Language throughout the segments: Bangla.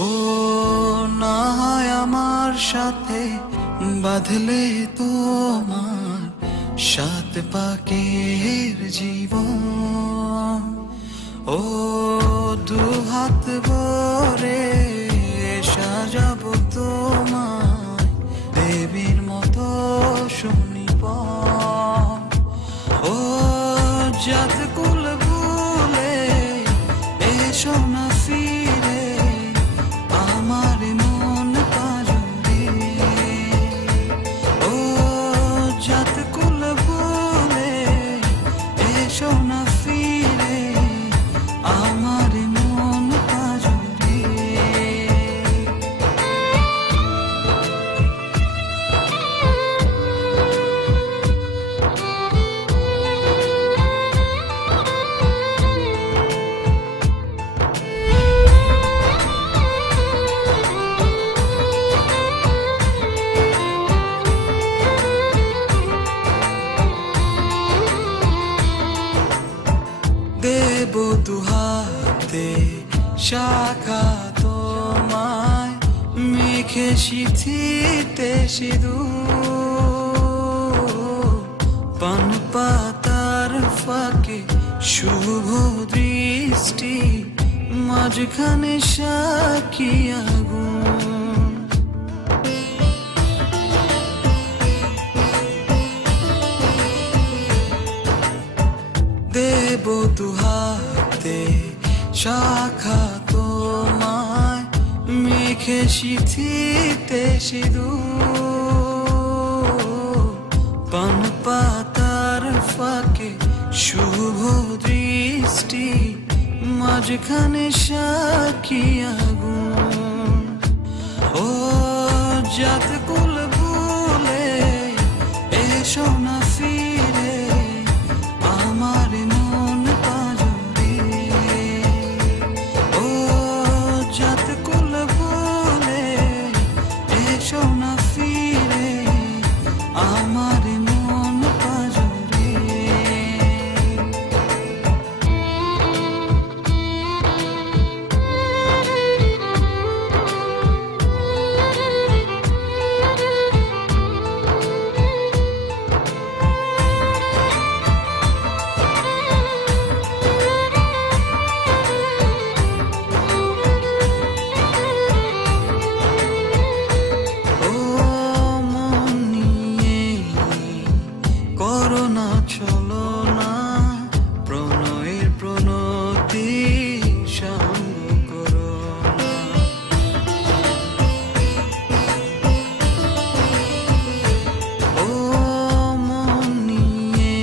ও না হয় আমার সাথে বাঁধলে তোমার সাত পাকের জীবন। ও দু হাত ভরে সাজাবো তোমায় দেবীর মতো শুনিব। ও জাত কুল ভুলে এসো না ফিরে আমার মন পাজরে। ও জাত কুল ভুলে এসো না ফিরে আমার মন পাজরে। দেব দুহাতে শাখা তোমায় মেখে সিথিতে সিঁদুর। পান পাতার ফাঁকে শুভ দৃষ্টি মাঝখানে সাক্ষী আগুন। দেব দুহাতে শাখা তোমায় মেখে সিথিতে সিঁদুর। পান পাতার ফাঁকে শুভ দৃষ্টি মাঝখানে সাক্ষী আগুন। ও জাত কুল ভুলে এসো না ফিরে আমার মন পাজরে। ও জাত কুল ভুলে এসো না ফিরে আমার মন পাজরে। ও মন নিয়ে করো না চলো না প্রণয়ের প্রণতি সঙ্গ করো না। ও মন নিয়ে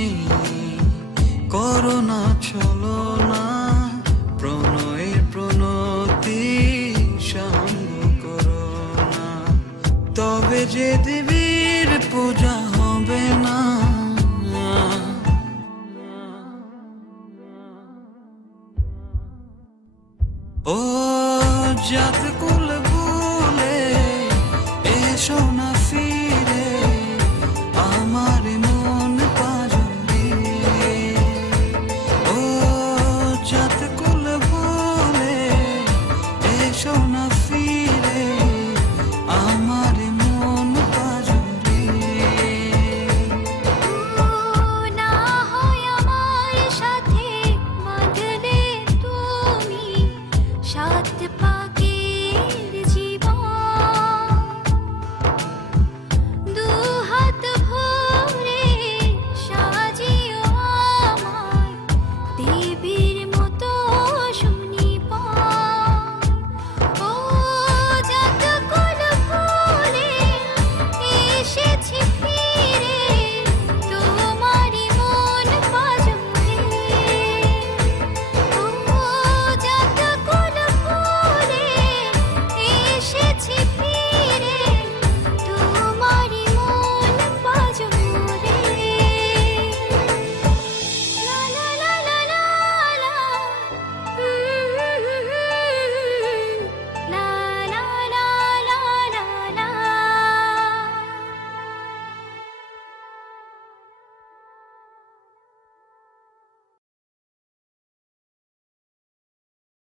করো না চলো না প্রণয়ের প্রণতি সঙ্গ করো না। তবে যে দেবীর পূজা হবে না। ও জাত